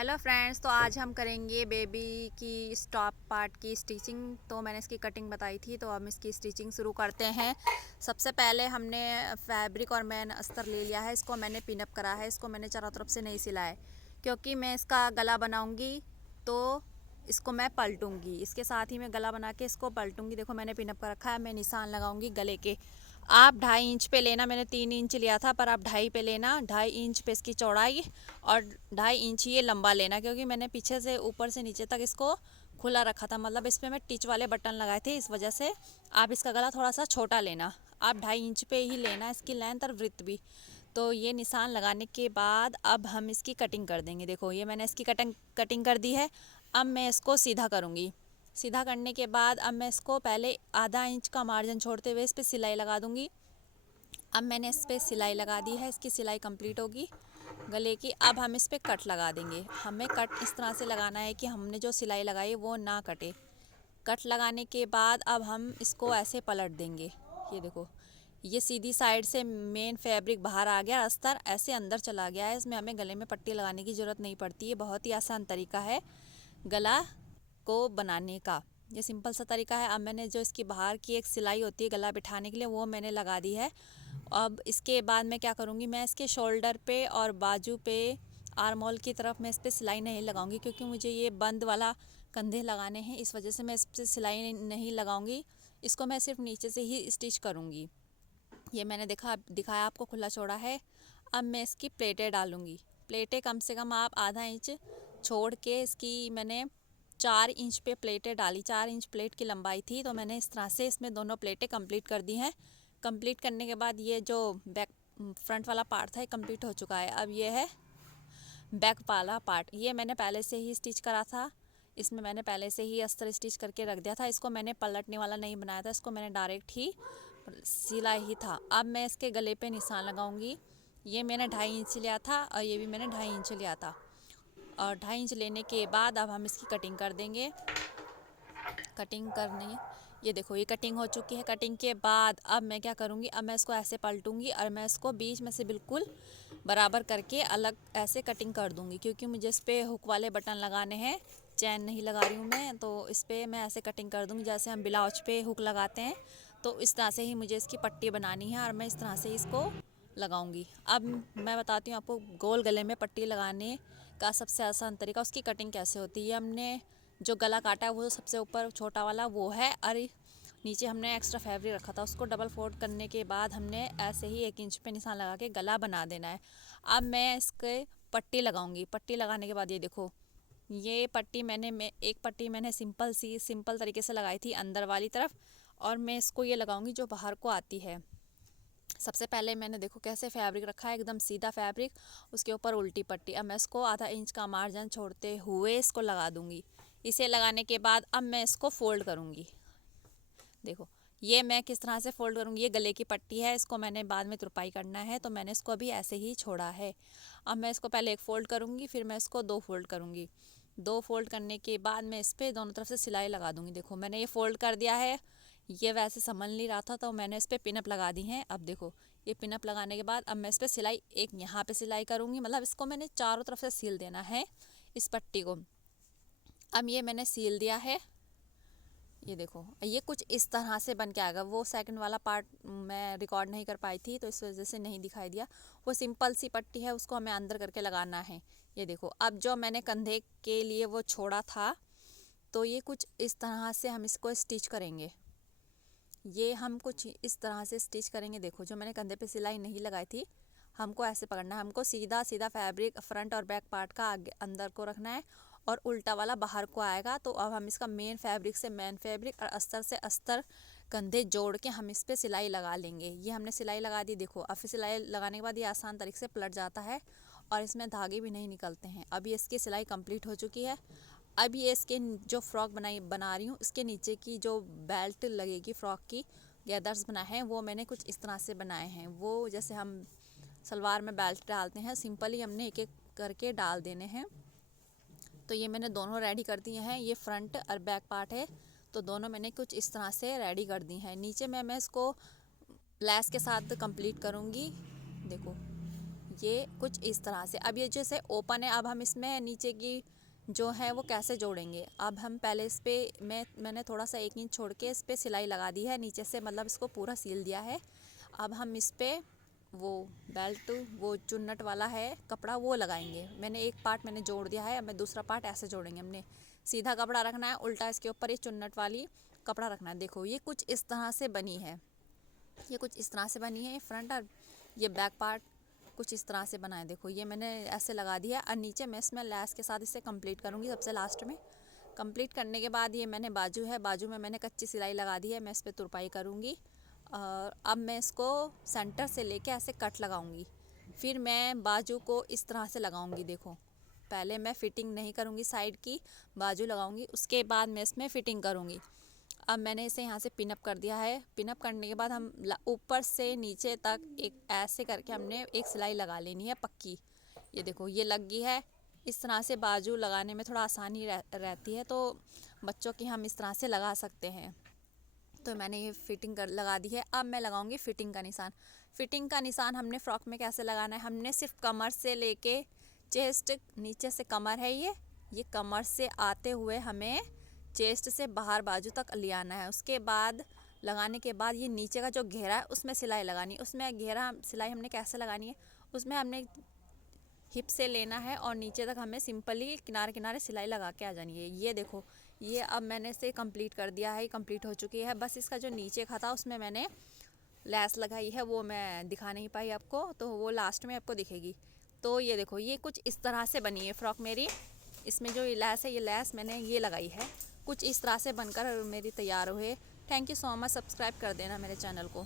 Hello friends, तो आज हम करेंगे बेबी की स्टॉप पार्ट की स्टिचिंग। तो मैंने इसकी कटिंग बताई थी, तो हम इसकी स्टिचिंग शुरू करते हैं। सबसे पहले हमने फैब्रिक और मैन अस्तर ले लिया है। इसको मैंने पिनअप करा है। इसको मैंने चारों तरफ से नहीं सिला है क्योंकि मैं इसका गला बनाऊंगी तो इसको मैं पलटूंगी। इसके साथ ही मैं गला बना के इसको पलटूंगी। देखो मैंने पिनअप कर रखा है। मैं निशान लगाऊंगी गले के। आप 2.5 इंच पे लेना। मैंने 3 इंच लिया था, पर आप 2.5 पे लेना। 2.5 इंच पे इसकी चौड़ाई और 2.5 इंच ये लंबा लेना, क्योंकि मैंने पीछे से ऊपर से नीचे तक इसको खुला रखा था। मतलब इसमें मैं टिच वाले बटन लगाए थे, इस वजह से आप इसका गला थोड़ा सा छोटा लेना। आप 2.5 इंच पे ही लेना इसकी लेंथ और वृत्त भी। तो ये निशान लगाने के बाद अब हम इसकी कटिंग कर देंगे। देखो ये मैंने इसकी कटिंग कर दी है। अब मैं इसको सीधा करूँगी। सीधा करने के बाद अब मैं इसको पहले आधा इंच का मार्जिन छोड़ते हुए इस पर सिलाई लगा दूँगी। अब मैंने इस पर सिलाई लगा दी है। इसकी सिलाई कंप्लीट होगी गले की। अब हम इस पर कट लगा देंगे। हमें कट इस तरह से लगाना है कि हमने जो सिलाई लगाई वो ना कटे। कट लगाने के बाद अब हम इसको ऐसे पलट देंगे। ये देखो, ये सीधी साइड से मेन फैब्रिक बाहर आ गया, अस्तर ऐसे अंदर चला गया है। इसमें हमें गले में पट्टी लगाने की ज़रूरत नहीं पड़ती है। बहुत ही आसान तरीका है गला को बनाने का। ये सिंपल सा तरीका है। अब मैंने जो इसकी बाहर की एक सिलाई होती है गला बिठाने के लिए, वो मैंने लगा दी है। अब इसके बाद मैं क्या करूँगी, मैं इसके शोल्डर पे और बाजू पे आर्म होल की तरफ मैं इस पर सिलाई नहीं लगाऊंगी, क्योंकि मुझे ये बंद वाला कंधे लगाने हैं। इस वजह से मैं इस पर सिलाई नहीं लगाऊंगी। इसको मैं सिर्फ नीचे से ही स्टिच करूँगी। ये मैंने दिखाया आपको खुला छोड़ा है। अब मैं इसकी प्लेटें डालूँगी। प्लेटें कम से कम आप आधा इंच छोड़ के, इसकी मैंने 4 इंच पे प्लेटें डाली। 4 इंच प्लेट की लंबाई थी, तो मैंने इस तरह से इसमें दोनों प्लेटें कंप्लीट कर दी हैं। कंप्लीट करने के बाद ये जो बैक फ्रंट वाला पार्ट था ये कंप्लीट हो चुका है। अब ये है बैक वाला पार्ट। ये मैंने पहले से ही स्टिच करा था। इसमें मैंने पहले से ही अस्तर स्टिच करके रख दिया था। इसको मैंने पलटने वाला नहीं बनाया था, इसको मैंने डायरेक्ट ही सिला ही था। अब मैं इसके गले पे निशान लगाऊंगी। ये मैंने 2.5 इंच लिया था और ये भी मैंने 2.5 इंच लिया था। और 2.5 इंच लेने के बाद अब हम इसकी कटिंग कर देंगे। कटिंग करनी, ये देखो ये कटिंग हो चुकी है। कटिंग के बाद अब मैं क्या करूँगी, अब मैं इसको ऐसे पलटूंगी और मैं इसको बीच में से बिल्कुल बराबर करके अलग ऐसे कटिंग कर दूंगी, क्योंकि मुझे इस पर हुक वाले बटन लगाने हैं। चैन नहीं लगा रही हूँ मैं, तो इस पर मैं ऐसे कटिंग कर दूंगी जैसे हम ब्लाउज पे हुक लगाते हैं। तो इस तरह से ही मुझे इसकी पट्टी बनानी है और मैं इस तरह से इसको लगाऊंगी। अब मैं बताती हूँ आपको गोल गले में पट्टी लगाने का सबसे आसान तरीका, उसकी कटिंग कैसे होती है। हमने जो गला काटा है वो सबसे ऊपर छोटा वाला वो है, और नीचे हमने एक्स्ट्रा फैब्रिक रखा था, उसको डबल फोल्ड करने के बाद हमने ऐसे ही 1 इंच पे निशान लगा के गला बना देना है। अब मैं इसके पट्टी लगाऊंगी। पट्टी लगाने के बाद ये देखो, ये पट्टी मैं एक पट्टी मैंने सिंपल तरीके से लगाई थी अंदर वाली तरफ, और मैं इसको ये लगाऊंगी जो बाहर को आती है। सबसे पहले मैंने देखो कैसे फैब्रिक रखा है, एकदम सीधा फैब्रिक, उसके ऊपर उल्टी पट्टी। अब मैं इसको आधा इंच का मार्जिन छोड़ते हुए इसको लगा दूंगी। इसे लगाने के बाद अब मैं इसको फोल्ड करूंगी। देखो ये मैं किस तरह से फोल्ड करूँगी। ये गले की पट्टी है, इसको मैंने बाद में तुरपाई करना है, तो मैंने इसको अभी ऐसे ही छोड़ा है। अब मैं इसको पहले एक फ़ोल्ड करूँगी, फिर मैं इसको 2 फोल्ड करूँगी। 2 फोल्ड करने के बाद मैं इस पर दोनों तरफ से सिलाई लगा दूँगी। देखो मैंने ये फ़ोल्ड कर दिया है। ये वैसे संभल नहीं रहा था, तो मैंने इस पर पिनअप लगा दी हैं। अब देखो ये पिनअप लगाने के बाद अब मैं इस पर सिलाई एक यहाँ पे सिलाई करूँगी। मतलब इसको मैंने चारों तरफ से सील देना है इस पट्टी को। अब ये मैंने सील दिया है। ये देखो ये कुछ इस तरह से बन के आएगा। वो सेकंड वाला पार्ट मैं रिकॉर्ड नहीं कर पाई थी, तो इस वजह से नहीं दिखाई दिया। वो सिंपल सी पट्टी है, उसको हमें अंदर करके लगाना है। ये देखो अब जो मैंने कंधे के लिए वो छोड़ा था, तो ये कुछ इस तरह से हम इसको स्टिच करेंगे। ये हम कुछ इस तरह से स्टिच करेंगे। देखो जो मैंने कंधे पे सिलाई नहीं लगाई थी, हमको ऐसे पकड़ना है। हमको सीधा सीधा फैब्रिक फ्रंट और बैक पार्ट का आगे अंदर को रखना है, और उल्टा वाला बाहर को आएगा। तो अब हम इसका मेन फैब्रिक से मेन फैब्रिक और अस्तर से अस्तर कंधे जोड़ के हम इस पर सिलाई लगा लेंगे। ये हमने सिलाई लगा दी। देखो अब फिर सिलाई लगाने के बाद ये आसान तरीके से पलट जाता है और इसमें धागे भी नहीं निकलते हैं। अभी इसकी सिलाई कंप्लीट हो चुकी है। अब ये इसके जो फ्रॉक बना रही हूँ, इसके नीचे की जो बेल्ट लगेगी फ्रॉक की, गैदर्स बनाए हैं, वो मैंने कुछ इस तरह से बनाए हैं। वो जैसे हम सलवार में बेल्ट डालते हैं, सिंपल ही हमने एक एक करके डाल देने हैं। तो ये मैंने दोनों रेडी कर दिए हैं। ये फ्रंट और बैक पार्ट है, तो दोनों मैंने कुछ इस तरह से रेडी कर दी हैं। नीचे मैं इसको लेस के साथ कंप्लीट करूँगी। देखो ये कुछ इस तरह से। अब ये जैसे ओपन है, अब हम इसमें नीचे की जो है वो कैसे जोड़ेंगे। अब हम पहले इस पर मैंने थोड़ा सा 1 इंच छोड़ के इस पर सिलाई लगा दी है नीचे से, मतलब इसको पूरा सील दिया है। अब हम इस पर वो बेल्ट, वो चुन्नट वाला है कपड़ा, वो लगाएंगे। मैंने एक पार्ट मैंने जोड़ दिया है, अब मैं दूसरा पार्ट ऐसे जोड़ेंगे। हमने सीधा कपड़ा रखना है, उल्टा इसके ऊपर ये चुन्नट वाली कपड़ा रखना है। देखो ये कुछ इस तरह से बनी है, ये कुछ इस तरह से बनी है। फ्रंट और ये बैक पार्ट कुछ इस तरह से बना है। देखो ये मैंने ऐसे लगा दिया और नीचे मैं इसमें लैस के साथ इसे कंप्लीट करूँगी सबसे लास्ट में। कंप्लीट करने के बाद ये मैंने बाजू है, बाजू में मैंने कच्ची सिलाई लगा दी है, मैं इस पर तुरपाई करूँगी। और अब मैं इसको सेंटर से लेके ऐसे कट लगाऊंगी, फिर मैं बाजू को इस तरह से लगाऊंगी। देखो पहले मैं फिटिंग नहीं करूंगी, साइड की बाजू लगाऊंगी, उसके बाद मैं इसमें फ़िटिंग करूंगी। अब मैंने इसे यहाँ से पिनअप कर दिया है। पिनअप करने के बाद हम ऊपर से नीचे तक एक ऐसे करके हमने एक सिलाई लगा लेनी है पक्की। ये देखो ये लग गई है। इस तरह से बाजू लगाने में थोड़ा आसानी रहती है, तो बच्चों की हम इस तरह से लगा सकते हैं। तो मैंने ये फिटिंग कर लगा दी है। अब मैं लगाऊंगी फिटिंग का निशान। फिटिंग का निशान हमने फ़्रॉक में कैसे लगाना है, हमने सिर्फ कमर से लेके चेस्ट, नीचे से कमर है ये कमर से आते हुए हमें चेस्ट से बाहर बाजू तक ले आना है। उसके बाद लगाने के बाद ये नीचे का जो घेरा है उसमें सिलाई लगानी है। उसमें घेरा सिलाई हमने कैसे लगानी है, उसमें हमने हिप से लेना है और नीचे तक हमें सिंपली किनारे किनारे सिलाई लगा के आ जानी है। ये देखो ये अब मैंने इसे कंप्लीट कर दिया है, कंप्लीट हो चुकी है। बस इसका जो नीचे का था उसमें मैंने लैस लगाई है, वो मैं दिखा नहीं पाई आपको, तो वो लास्ट में आपको दिखेगी। तो ये देखो ये कुछ इस तरह से बनी है फ़्रॉक मेरी। इसमें जो ये लैस है, ये लैस मैंने ये लगाई है। कुछ इस तरह से बनकर मेरी तैयार हुए। Thank you so much, subscribe कर देना मेरे चैनल को।